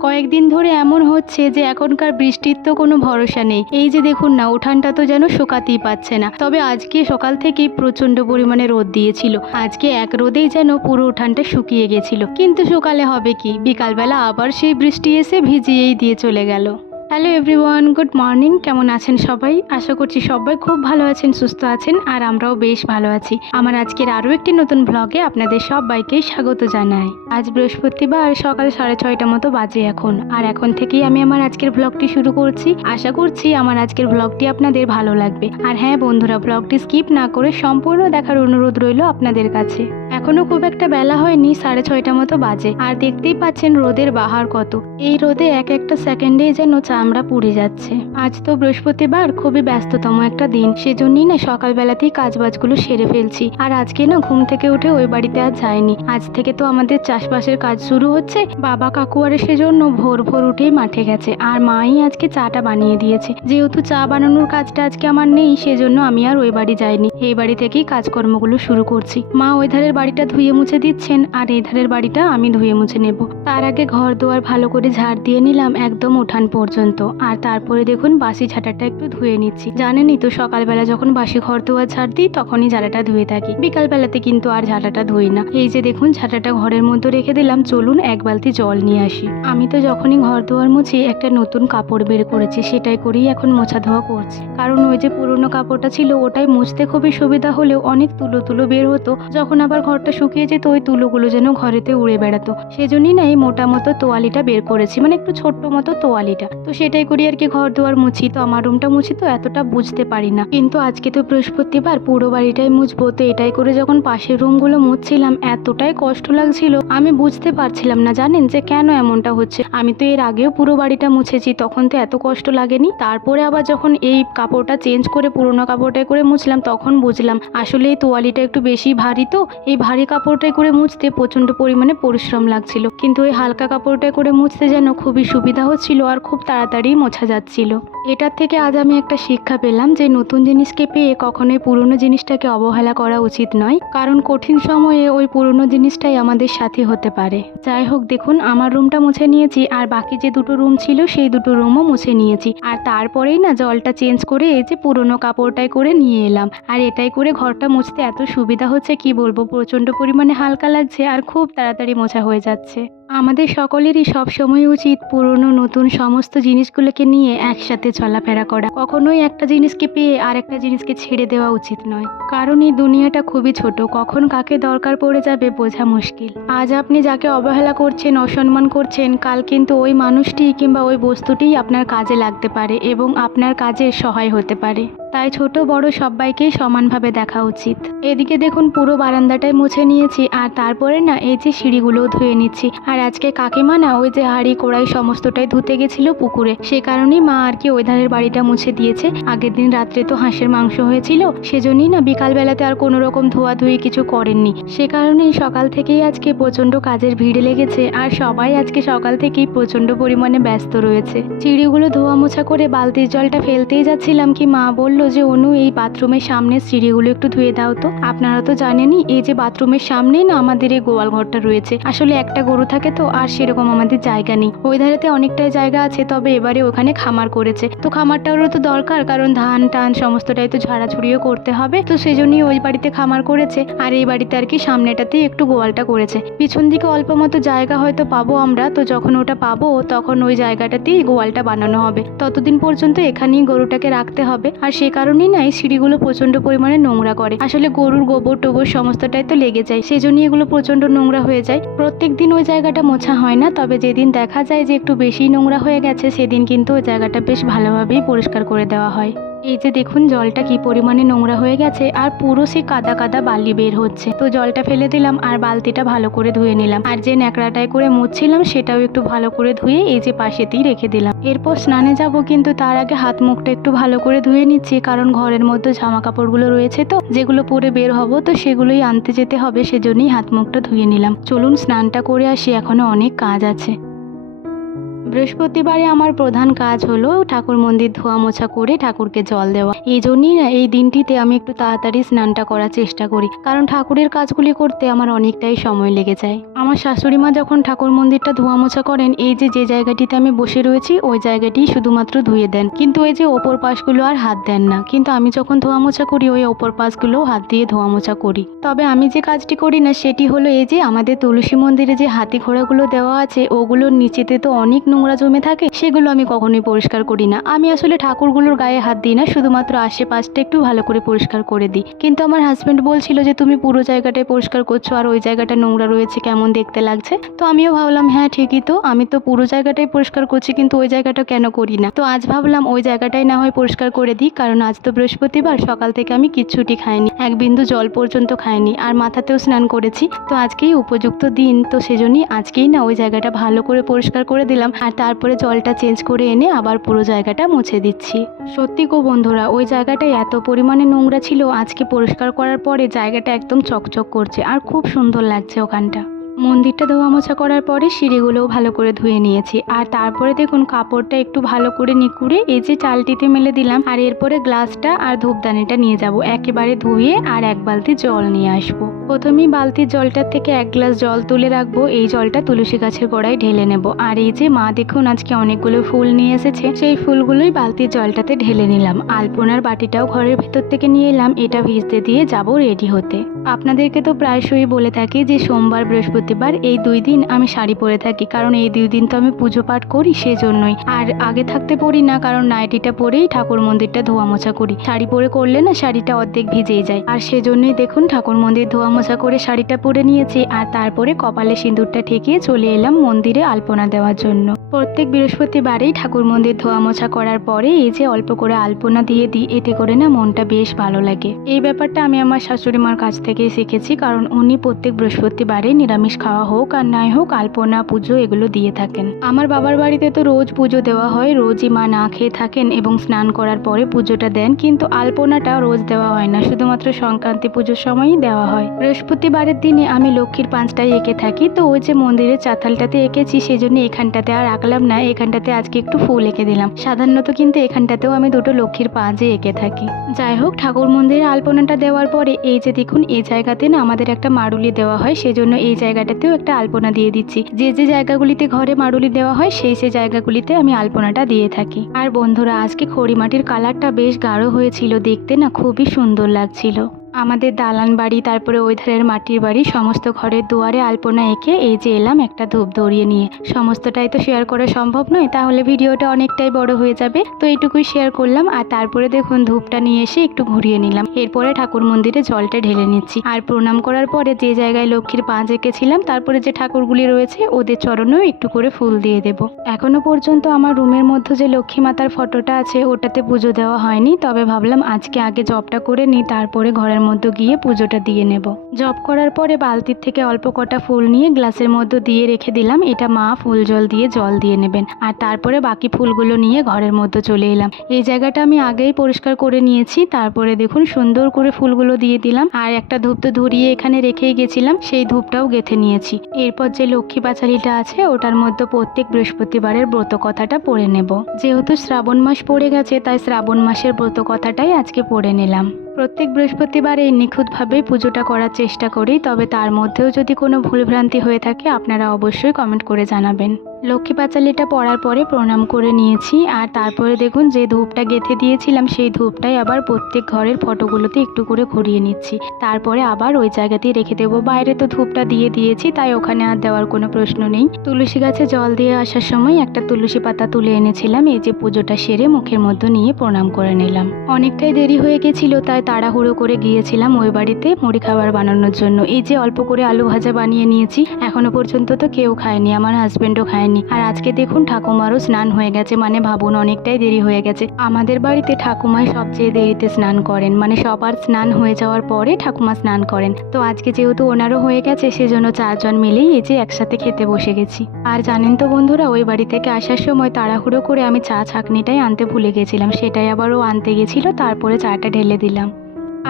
কয়েকদিন ধরে এমন হচ্ছে যে এখনকার বৃষ্টির তো কোনো ভরসা নেই। এই যে দেখুন না, উঠানটা তো যেন শোকাতেই পাচ্ছে না। তবে আজকে সকাল থেকে প্রচণ্ড পরিমাণে রোদ দিয়েছিল। আজকে এক রোদেই যেন পুরো উঠানটা শুকিয়ে গেছিল। কিন্তু সকালে হবে কি? বিকালবেলা আবার সেই বৃষ্টি এসে ভিজিয়েই দিয়ে চলে গেল। হ্যালো এভরিওয়ান গুড মর্নিং কেমন আছেন সবাই? আশা করছি সবাই খুব ভালো আছেন, সুস্থ আছেন, আর আমরাও বেশ ভালো আছি। আমার আজকের আরও একটি নতুন ব্লগে আপনাদের সবাইকে স্বাগত জানাই। আজ বৃহস্পতিবার, সকাল সাড়ে ছয়টা মতো বাজে এখন। আর এখন থেকেই আমি আমার আজকের ব্লগটি শুরু করছি। আশা করছি আমার আজকের ব্লগটি আপনাদের ভালো লাগবে। আর হ্যাঁ বন্ধুরা ব্লগটি স্কিপ না করে সম্পূর্ণ দেখার অনুরোধ রইল আপনাদের কাছে। এখনও খুব একটা বেলা হয়নি, সাড়ে ছয়টা মতো বাজে। আর দেখতেই পাচ্ছেন রোদের বাহার কত। এই রোদে এক একটা সেকেন্ডেই যেন চামড়া পুড়ে যাচ্ছে। আজ তো বৃহস্পতিবার, খুবই ব্যস্ততম একটা দিন। সেজন্যই না সকালবেলাতেই কাজবাজগুলো সেরে ফেলছি। আর আজকে না ঘুম থেকে উঠে ওই বাড়িতে আর যায়নি আজ থেকে তো আমাদের চাষবাসের কাজ শুরু হচ্ছে। বাবা, কাকু আর সেজন্য ভোর ভোর উঠেই মাঠে গেছে। আর মাই আজকে চাটা বানিয়ে দিয়েছে। যেহেতু চা বানানোর কাজটা আজকে আমার নেই, সেজন্য আমি আর ওই বাড়ি যাইনি। এই বাড়ি থেকেই কাজকর্মগুলো শুরু করছি। মা ওই ধারের বাড়িটা ধুয়ে মুছে দিচ্ছেন, আর এই ধারের বাড়িটা আমি ধুয়ে মুছে নেব। তার আগে ঘর দুয়ার ভালো করে ঝাড় দিয়ে নিলাম, একদম উঠান পর্যন্ত। আর তারপরে দেখুন, বাসি ঝাঁটাটা একটু ধুয়ে নিচ্ছি। জানেনই তো, সকালবেলা যখন বাসি ঘর দুয়ার ঝাড় দিই, তখনই ঝাঁটাটা ধুয়ে থাকি। বিকালবেলাতে কিন্তু আর ঝাঁটাটা ধুই না। এই যে দেখুন, ঝাঁটাটা ঘরের মধ্যে রেখে দিলাম। চলুন এক বালতি জল নিয়ে আসি। আমি তো যখনই ঘর দুয়ার মুছি, একটা নতুন কাপড় বের করেছি। সেটাই করেই এখন মোছা ধোয়া করছি। কারণ ওই যে পুরনো কাপড়টা ছিল, ওটাই মুছতে খুবই সুবিধা হলেও অনেক তুলো তুলো বের হতো। যখন আবার ঘরটা শুকিয়ে যেত, ওই তুলোগুলো যেন ঘরেতে উড়ে বেড়াতো। সেজন্যই না এই মোটা মতো তোয়ালিটা বের করেছি। মানে একটু ছোট্ট মতো তোয়ালিটা। তো সেটাই করি আর কি, ঘর দুয়ার মুছি। তো আমার রুমটা মুছি তো এতটা বুঝতে পারি না। কিন্তু আজকে তো বৃহস্পতিবার, পুরো বাড়িটাই মুছবো। তো এটাই করে যখন পাশের রুমগুলো মুছছিলাম এতটাই কষ্ট লাগছিল। আমি বুঝতে পারছিলাম না, জানেন যে কেন এমনটা হচ্ছে? আমি তো এর আগেও পুরো বাড়িটা মুছেছি, তখন তো এত কষ্ট লাগেনি। তারপরে আবার যখন এই কাপড়টা চেঞ্জ করে, পুরোনো কাপড়টাই করে মুছলাম, তখন বুঝলাম আসলে এই তোয়ালিটা একটু বেশি ভারী তো। এই ভারী কাপড়টাই করে মুছতে প্রচণ্ড পরিমাণে পরিশ্রম লাগছিল। কিন্তু ওই হালকা কাপড়টাই করে মুছতে যেন খুবই সুবিধা হচ্ছিল আর খুব তাড়াতাড়ি মোছা যাচ্ছিল। এটার থেকে আজ আমি একটা শিক্ষা পেলাম যে নতুন জিনিসকে পেয়ে কখনোই পুরনো জিনিসটাকে অবহেলা করা উচিত নয়, কারণ কঠিন সময়ে ওই পুরনো জিনিসটাই আমাদের সাথে হতে পারে। যাই হোক, দেখুন, আমার রুমটা মুছে নিয়েছি, আর বাকি যে দুটো রুম ছিল, সেই দুটো রুমও মুছে নিয়েছি। আর তারপরেই না জলটা চেঞ্জ করে এই যে পুরনো কাপড়টাই করে নিয়ে এলাম। আর এটাই করে ঘরটা মুছতে এত সুবিধা হচ্ছে, কি বলব? প্রচণ্ড পরিমাণে হালকা লাগছে, আর খুব তাড়াতাড়ি মোছা হয়ে যাচ্ছে। আমাদের সকলেরই সব সময় উচিত পুরনো, নতুন সমস্ত জিনিসগুলোকে নিয়ে একসাথে চলাফেরা করা। কখনোই একটা জিনিসকে পেয়ে আর একটা জিনিসকে ছেড়ে দেওয়া উচিত নয়। কারণ এই দুনিয়াটা খুবই ছোট, কখন কাকে দরকার পড়ে যাবে বোঝা মুশকিল। আজ আপনি যাকে অবহেলা করছেন, অসম্মান করছেন, কাল কিন্তু ওই মানুষটি কিংবা ওই বস্তুটিই আপনার কাজে লাগতে পারে এবং আপনার কাজে সহায় হতে পারে। তাই ছোট, বড় সবাইকেই সমানভাবে দেখা উচিত। এদিকে দেখুন, পুরো বারান্দাটাই মুছে নিয়েছি আর তারপরে না এই যে সিঁড়িগুলোও ধুয়ে নিচ্ছি। আর আজকে কাকিমা না ওই যে হাঁড়ি, কড়াই সমস্তটাই ধুতে গেছিল পুকুরে। সে কারণেই মা আর কি ওই ধারের বাড়িটা মুছে দিয়েছে। আগের দিন রাত্রে তো হাঁসের মাংস হয়েছিল, সেজন্যই না বিকালবেলাতে আর কোনো রকম ধোয়াধুয়ি কিছু করেননি। সে কারণেই সকাল থেকেই আজকে প্রচণ্ড কাজের ভিড় লেগেছে আর সবাই আজকে সকাল থেকেই প্রচণ্ড পরিমাণে ব্যস্ত রয়েছে। সিঁড়িগুলো ধোয়া মোছা করে বালতির জলটা ফেলতেই যাচ্ছিলাম কি মা বলল যে, অনু, এই বাথরুমের সামনে সিঁড়িগুলো একটু ধুয়ে দাও তো। আপনারা তো জানেনই, এই যে বাথরুমের সামনেই না আমাদের এই গোয়াল ঘরটা রয়েছে। আসলে একটা গরু থাকে তো, আর সেরকম আমাদের জায়গা নেই। ওই ধারেতে অনেকটাই জায়গা আছে, তবে এবারে ওখানে খামার করেছে। তো খামারটারও তো দরকার, কারণ ধান, টান সমস্তটাই তো ঝাড়াঝুড়িও করতে হবে। তো সেজন্যই ওই বাড়িতে খামার করেছে। আর এই বাড়িতে আর কি সামনেটাতেই একটু গোয়ালটা করেছে। পিছন দিকে অল্প মতো জায়গা হয়তো পাবো আমরা, তো যখন ওটা পাবো, তখন ওই জায়গাটাতেই গোয়ালটা বানানো হবে। ততদিন পর্যন্ত এখানেই গরুটাকে রাখতে হবে। আর সে কারণেই না এই সিঁড়িগুলো প্রচণ্ড পরিমাণে নোংরা করে। আসলে গরুর গোবর টোবর সমস্তটাই তো লেগে যায়, সেজন্যই এগুলো প্রচণ্ড নোংরা হয়ে যায়। প্রত্যেক দিন ওই জায়গাটা মোছা হয় না, তবে যেদিন দেখা যায় যে একটু বেশি নোংরা হয়ে গেছে, সেদিন কিন্তু ওই জায়গাটা বেশ ভালোভাবেই পরিষ্কার করে দেওয়া হয়। এই যে দেখুন জলটা কি পরিমাণে নোংরা হয়ে গেছে আর পুরো সে কাদা কাদা বালি বের হচ্ছে। তো জলটা ফেলে দিলাম আর বালতিটা ভালো করে ধুয়ে নিলাম। আর যে ন্যাকড়াটায় করে মুছছিলাম সেটাও একটু ভালো করে ধুয়ে এই যে পাশেতেই রেখে দিলাম। এরপর স্নানে যাব কিন্তু তার আগে হাত মুখটা একটু ভালো করে ধুয়ে নিচ্ছি, কারণ ঘরের মধ্যে জামা কাপড়গুলো রয়েছে তো, যেগুলো পরে বের হব তো সেগুলোই আনতে যেতে হবে, সেজন্যই হাত মুখটা ধুয়ে নিলাম। চলুন স্নানটা করে আসি, এখনও অনেক কাজ আছে। বৃহস্পতিবারে আমার প্রধান কাজ হলো ঠাকুর মন্দির ধোয়া মোছা করে ঠাকুরকে জল দেওয়া। এই জন্যই না এই দিনটিতে আমি একটু তাড়াতাড়ি স্নানটা করার চেষ্টা করি। কারণ ঠাকুরের কাজগুলি করতে আমার অনেকটাই সময় লেগে যায়। আমার শাশুড়ি মা যখন ঠাকুর মন্দিরটা ধোয়া মোছা করেন, এই যে যে জায়গাটিতে আমি বসে রয়েছি, ওই জায়গাটি শুধুমাত্র ধুয়ে দেন। কিন্তু এই যে, ওপর পাশগুলো আর হাত দেন না। কিন্তু আমি যখন ধোয়া মোছা করি, ওই ওপর পাশগুলো হাত দিয়ে ধোয়া মোছা করি। তবে আমি যে কাজটি করি না, সেটি হলো এই যে, আমাদের তুলসী মন্দিরে যে হাতি ঘোড়াগুলো দেওয়া আছে, ওগুলোর নিচেতে তো অনেক নোংরা জমে থাকে, সেগুলো আমি কখনোই পরিষ্কার করি না। আমি আসলে ঠাকুরগুলোর গায়ে হাত দিই না, শুধুমাত্র আশেপাশটা একটু ভালো করে পরিষ্কার করে দিই। কিন্তু আমার হাজব্যান্ড বলছিল যে, তুমি পুরো জায়গাটাই পরিষ্কার করছ আর ওই জায়গাটা নোংরা রয়েছে, কেমন দেখতে লাগছে? তো আমিও ভাবলাম হ্যাঁ ঠিকই তো, আমি তো পুরো জায়গাটাই পরিষ্কার করছি, কিন্তু ওই জায়গাটা কেন করি না? তো আজ ভাবলাম, ওই জায়গাটাই না হয় পরিষ্কার করে দিই, কারণ আজ তো বৃহস্পতিবার, সকাল থেকে আমি কিচ্ছুটি খাইনি, এক বিন্দু জল পর্যন্ত খাইনি, আর মাথাতেও স্নান করেছি। তো আজকেই উপযুক্ত দিন, তো সেজন্যই আজকেই না ওই জায়গাটা ভালো করে পরিষ্কার করে দিলাম আর তারপরে জলটা চেঞ্জ করে এনে আবার পুরো জায়গাটা মুছে দিচ্ছি। সত্যি গো বন্ধুরা, ওই জায়গাটা এত পরিমাণে নোংরা ছিল, আজকে পরিষ্কার করার পরে জায়গাটা একদম চকচক করছে, আর খুব সুন্দর লাগছে ওখানটা। মন্দিরটা ধোয়া মোছা করার পরে সিঁড়িগুলোও ভালো করে ধুয়ে নিয়েছি। আর তারপরে দেখুন, কাপড়টা একটু ভালো করে নিকুড়ে এই যে চালটিতে মেলে দিলাম। আর এরপরে গ্লাসটা আর ধূপদানিটা নিয়ে যাব। একেবারে ধুয়ে আর এক বালতি জল নিয়ে আসব। প্রথমেই বালতির জলটার থেকে এক গ্লাস জল তুলে রাখব। এই জলটা তুলসী গাছের গোড়ায় ঢেলে নেব। আর এই যে মা দেখুন, আজকে অনেকগুলো ফুল নিয়ে এসেছে। সেই ফুলগুলোই বালতির জলটাতে ঢেলে নিলাম। আলপনার বাটিটাও ঘরের ভেতর থেকে নিয়ে এলাম। এটা ভিজতে দিয়ে যাব রেডি হতে। আপনাদেরকে তো প্রায়শই বলে থাকি যে, সোমবার বৃহস্পতিবার এই দুই দিন আমি শাড়ি পরে থাকি, কারণ এই দুই দিন তো আমি পুজো পাঠ করি সেজন্যই। আর আগে থাকতে পরি না, কারণ নাইটিটা পরেই ঠাকুর মন্দিরটা ধোয়া মোছা করি। শাড়ি পরে করলে না শাড়িটা অর্ধেক ভিজেই যায়। আর সেজন্যই দেখুন, ঠাকুর মন্দির ধোয়া মোছা করে শাড়িটা পরে নিয়েছি, আর তারপরে কপালে সিঁদুরটা ঠেকিয়ে চলে এলাম মন্দিরে আলপনা দেওয়ার জন্য। প্রত্যেক বৃহস্পতিবারেই ঠাকুর মন্দির ধোয়া মোছা করার পরে এই যে অল্প করে আলপনা দিয়ে দিই, এতে করে না মনটা বেশ ভালো লাগে। এই ব্যাপারটা আমি আমার শাশুড়ি মার কাছ থেকেই শিখেছি, কারণ উনি প্রত্যেক বৃহস্পতিবারে নিরামিষ খাওয়া হোক আর নাই হোক আলপনা, পুজো এগুলো দিয়ে থাকেন। আমার বাবার বাড়িতে তো রোজ পুজো দেওয়া হয়, রোজই মা না খেয়ে থাকেন এবং স্নান করার পরে পুজোটা দেন, কিন্তু আলপনাটা রোজ দেওয়া হয় না, শুধুমাত্র সংক্রান্তি পুজোর সময়ই দেওয়া হয়। বৃহস্পতিবারের দিনে আমি লক্ষ্মীর পাঁচটায় এঁকে থাকি, তো ওই যে মন্দিরের চাতালটাতে এঁকেছি সেই সেজন্য এখানটাতে আর আঁকলাম না, এখানটাতে আজকে একটু ফুল এঁকে দিলাম। সাধারণত কিন্তু এখানটাতেও আমি দুটো লক্ষ্মীর পাঁচে এঁকে থাকি। যাই হোক, ঠাকুর মন্দিরে আলপনাটা দেওয়ার পরে এই যে দেখুন, এই জায়গাতে না আমাদের একটা মারুলি দেওয়া হয়, সেজন্য এই জায়গাটাতেও একটা আলপনা দিয়ে দিচ্ছি। যে যে জায়গাগুলিতে ঘরে মারুলি দেওয়া হয়, সেই সেই জায়গাগুলিতে আমি আলপনাটা দিয়ে থাকি। আর বন্ধুরা, আজকে খড়ি মাটির কালারটা বেশ গাঢ় হয়েছিল। দেখতে না খুবই সুন্দর লাগছিল। আমাদের দালান বাড়ি, তারপরে ওই ধারের মাটির বাড়ি, সমস্ত ঘরের দুয়ারে আলপনা এঁকে এই যে এলাম একটা ধূপ দৌড়িয়ে নিয়ে। সমস্তটাই তো শেয়ার করা সম্ভব নয়, তাহলে ভিডিওটা অনেকটাই বড় হয়ে যাবে। তো এইটুকুই শেয়ার করলাম, আর তারপরে দেখুন ধূপটা নিয়ে এসে একটু ঘুরিয়ে নিলাম। এরপরে ঠাকুর মন্দিরে জলটা ঢেলে নিচ্ছি। আর প্রণাম করার পরে যে জায়গায় লক্ষ্মীর পা এঁকেছিলাম তারপরে যে ঠাকুরগুলি রয়েছে, ওদের চরণেও একটু করে ফুল দিয়ে দেব। এখনও পর্যন্ত আমার রুমের মধ্যে যে লক্ষ্মী মাতার ফটোটা আছে, ওটাতে পুজো দেওয়া হয়নি। তবে ভাবলাম আজকে আগে জবটা করে নিই, তারপরে ঘরের মধ্যে গিয়ে পুজোটা দিয়ে নেব। জব করার পরে বালতির থেকে অল্প কটা ফুল নিয়ে গ্লাসের মধ্যে দিয়ে রেখে দিলাম। এটা মা ফুল জল দিয়ে জল দিয়ে নেবেন। আর তারপরে বাকি ফুলগুলো নিয়ে ঘরের মধ্যে চলে এলাম। এই জায়গাটা আমি আগেই পরিষ্কার করে নিয়েছি। তারপরে দেখুন সুন্দর করে ফুলগুলো দিয়ে দিলাম। আর একটা ধূপ তো ধরিয়ে এখানে রেখেই গেছিলাম। সেই ধূপটাও গেথে নিয়েছি। এরপর যে লক্ষ্মী পাঁচালিটা আছে, ওটার মধ্যে প্রত্যেক বৃহস্পতিবারের ব্রত কথাটা পড়ে নেব। যেহেতু শ্রাবণ মাস পড়ে গেছে, তাই শ্রাবণ মাসের ব্রত কথাটাই আজকে পড়ে নিলাম। প্রত্যেক বৃহস্পতিবার এই নিখুঁতভাবে পুজোটা করার চেষ্টা করি, তবে তার মধ্যেও যদি কোনো ভুলভ্রান্তি হয়ে থাকে, আপনারা অবশ্যই কমেন্ট করে জানাবেন। লক্ষ্মী পাঁচালিটা পড়ার পরে প্রণাম করে নিয়েছি, আর তারপরে দেখুন যে ধূপটা গেঁথে দিয়েছিলাম, সেই ধূপটাই আবার প্রত্যেক ঘরের ফটোগুলোতে একটু করে ঘুরিয়ে নিচ্ছি। তারপরে আবার ওই জায়গাতেই রেখে দেবো। বাইরে তো ধূপটা দিয়ে দিয়েছি, তাই ওখানে আর দেওয়ার কোনো প্রশ্ন নেই। তুলসী গাছে জল দিয়ে আসার সময় একটা তুলসী পাতা তুলে এনেছিলাম, এই যে পুজোটা সেরে মুখের মধ্যে নিয়ে প্রণাম করে নিলাম। অনেকটাই দেরি হয়ে গেছিল, তাই তাড়াহুড়ো করে গিয়েছিলাম ওই বাড়িতে মুড়ি খাবার বানানোর জন্য। এই যে অল্প করে আলু ভাজা বানিয়ে নিয়েছি, এখনও পর্যন্ত তো কেউ খায়নি, আমার হাজবেন্ডও খায়নি। আর আজকে দেখুন ঠাকুমারও স্নান হয়ে গেছে মানে ভাবুন অনেকটাই দেরি হয়ে গেছে। আমাদের বাড়িতে ঠাকুমাই সবচেয়ে দেরিতে স্নান করেন মানে সবার স্নান হয়ে যাওয়ার পরে ঠাকুমা স্নান করেন। তো আজকে যেহেতু ওনারও হয়ে গেছে, সেজন্য চারজন মিলেই এই যে একসাথে খেতে বসে গেছি। আর জানেন তো বন্ধুরা, ওই বাড়ি থেকে আসার সময় তাড়াহুড়ো করে আমি চা ছাকনিটাই আনতে ভুলে গেছিলাম, সেটাই আবার ও আনতে গেছিল, তারপরে চাটা ঢেলে দিলাম।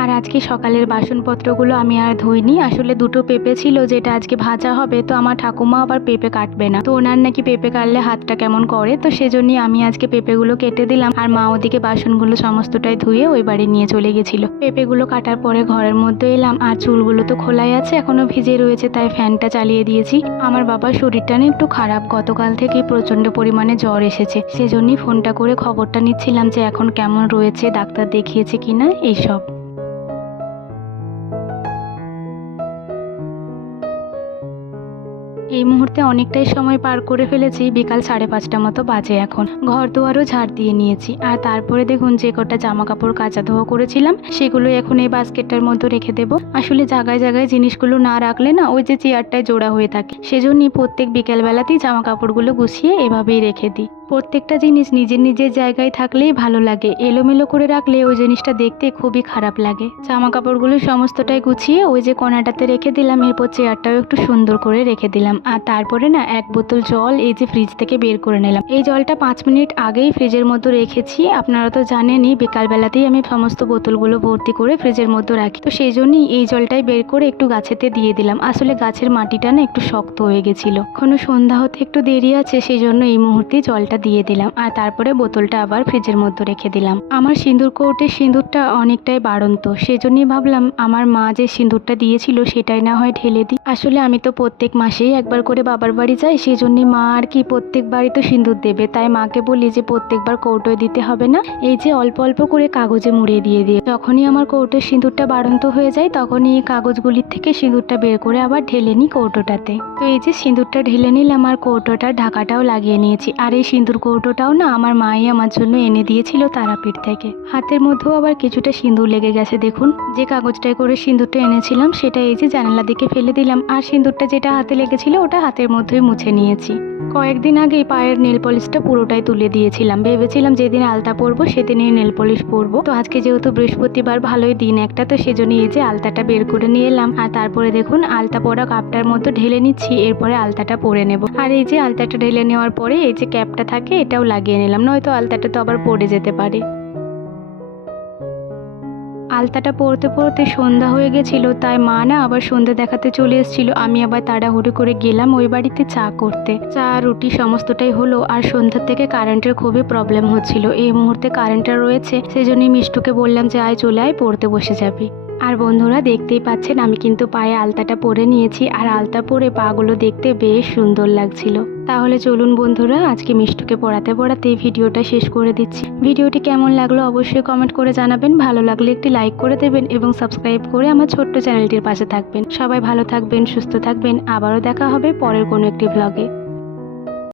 আর আজকে সকালের বাসনপত্রগুলো আমি আর ধুইনি। আসলে দুটো পেঁপে ছিল যেটা আজকে ভাজা হবে, তো আমার ঠাকুমা আবার পেঁপে কাটবে না। তো ওনার নাকি পেঁপে কাটলে হাতটা কেমন করে, তো সেজন্যই আমি আজকে পেঁপেগুলো কেটে দিলাম। আর মা ওদিকে বাসনগুলো সমস্তটাই ধুয়ে ওই বাড়ি নিয়ে চলে গেছিল। পেঁপেগুলো কাটার পরে ঘরের মধ্যে এলাম, আর চুলগুলো তো খোলাই আছে, এখনও ভিজে রয়েছে, তাই ফ্যানটা চালিয়ে দিয়েছি। আমার বাবার শরীরটা না একটু খারাপ, গতকাল থেকে প্রচণ্ড পরিমাণে জ্বর এসেছে। সেজন্যই ফোনটা করে খবরটা নিচ্ছিলাম যে এখন কেমন রয়েছে, ডাক্তার দেখিয়েছে কিনা, এইসব। এই মুহূর্তে অনেকটাই সময় পার করে ফেলেছি, বিকাল সাড়ে পাঁচটা মতো বাজে এখন। ঘর দুয়ারও ঝাড় দিয়ে নিয়েছি। আর তারপরে দেখুন যে কটা জামা কাপড় কাঁচা ধোয়া করেছিলাম সেগুলো এখন এই বাস্কেটটার মধ্যে রেখে দেবো। আসলে জায়গায় জায়গায় জিনিসগুলো না রাখলে না ওই যে চেয়ারটায় জোড়া হয়ে থাকে। সেজন্যই প্রত্যেক বিকেলবেলাতেই জামা কাপড়গুলো গুছিয়ে এভাবেই রেখে দিই। প্রত্যেকটা জিনিস নিজের নিজের জায়গায় থাকলেই ভালো লাগে। এলোমেলো করে রাখলে ওই জিনিসটা দেখতে খুবই খারাপ লাগে। জামা কাপড়গুলো সমস্তটাই গুছিয়ে ওই যে কোনাটাতে রেখে দিলাম, এরপর চেয়ারটাও একটু সুন্দর করে রেখে দিলাম। আর তারপরে না এক বোতল জল এই যে ফ্রিজ থেকে বের করে নিলাম। এই জলটা পাঁচ মিনিট আগেই ফ্রিজের মধ্যে রেখেছি। আপনারা তো জানেনই, বিকালবেলাতেই আমি সমস্ত বোতলগুলো ভর্তি করে ফ্রিজের মধ্যে রাখি। তো সেই জন্যই এই জলটাই বের করে একটু গাছেতে দিয়ে দিলাম। আসলে গাছের মাটিটা না একটু শক্ত হয়ে গেছিল। এখনও সন্ধ্যা হতে একটু দেরি আছে, সেই জন্য এই মুহূর্তে জলটা দিয়ে দিলাম আর তারপরে বোতলটা আবার ফ্রিজের মধ্যে রেখে দিলাম। আমার সিঁদুর কৌটের সিঁদুরটা অনেকটাই বাড়ন্ত। সেজন্যই ভাবলাম, আমার মা যে সিঁদুরটা দিয়েছিল সেটাই না হয় ঢেলে দিই। আসলে আমি তো প্রত্যেক মাসেই একবার করে বাবার বাড়ি যাই সেই জন্যই মা আর কি প্রত্যেকবারই তো সিঁদুর দেবে। তাই মাকে বলি যে প্রত্যেকবার কৌটোয় দিতে হবে না। এই যে অল্প অল্প করে কাগজে মুড়িয়ে দিয়ে দিয়ে। যখনই আমার কৌটোর সিঁদুরটা বাড়ন্ত হয়ে যায়, তখনই এই কাগজগুলির থেকে সিঁদুরটা বের করে আবার ঢেলে নিই কৌটোটাতে। তো এই যে সিঁদুরটা ঢেলে নিলাম আর কৌটোটার ঢাকাটাও লাগিয়ে নিয়েছি। আর এই কৌটোটাও না আমার মাই আমার জন্য এনে দিয়েছিল তারাপীঠ থেকে। হাতের মধ্যেও আবার কিছুটা সিঁদুর লেগে গেছে, দেখুন। যে কাগজটায় করে সিঁদুরটা এনেছিলাম, সেটা এই যে জানালা দিকে ফেলে দিলাম, আর সিঁদুরটা যেটা হাতে লেগেছিল ওটা হাতের মধ্যেই মুছে নিয়েছি। কয়েকদিন আগেই পায়ের নেল পলিশটা পুরোটাই তুলে দিয়েছিলাম। ভেবেছিলাম যেদিন আলতা পরবো, সেদিনই নেল পলিশ পরবো। তো আজকে যেহেতু বৃহস্পতিবার, ভালোই দিন একটা, তো সেজন্য এই যে আলতাটা বের করে নিয়ে এলাম। আর তারপরে দেখুন, আলতা পরা কাপটার মধ্যে ঢেলে নিচ্ছি, এরপরে আলতাটা পরে নেব। আর এই যে আলতাটা ঢেলে নেওয়ার পরে এই যে ক্যাপটা থাকে এটাও লাগিয়ে নিলাম। নয়তো আলতাটা তো আবার পড়ে যেতে পারে। আলতাটা পরতে পরতে সন্ধ্যা হয়ে গেছিল, তাই মা না আবার সন্ধ্যা দেখাতে চলে এসেছিল। আমি আবার তাড়াহুড়ো করে গেলাম ওই বাড়িতে চা করতে। চা, রুটি সমস্তটাই হলো আর সন্ধ্যার থেকে কারেন্টের খুবই প্রবলেম হচ্ছিল। এই মুহূর্তে কারেন্টটা রয়েছে সেই জন্যই মিষ্টুকে বললাম যে আয় চলে আয়, পড়তে বসে যাবি। আর বন্ধুরা দেখতেই পাচ্ছেন, আমি কিন্তু পায়ে আলতাটা পরে নিয়েছি। আর আলতা পরে পাগুলো দেখতে বেশ সুন্দর লাগছিল। তাহলে চলুন বন্ধুরা, আজকে মিষ্টুকে পড়াতে পড়াতে ভিডিওটা শেষ করে দিচ্ছি। ভিডিওটি কেমন লাগল অবশ্যই কমেন্ট করে জানাবেন। ভালো লাগলে একটি লাইক করে দেবেন এবং সাবস্ক্রাইব করে আমার ছোট্ট চ্যানেলটির পাশে থাকবেন। সবাই ভালো থাকবেন, সুস্থ থাকবেন। আবারও দেখা হবে পরের কোনো একটি ব্লগে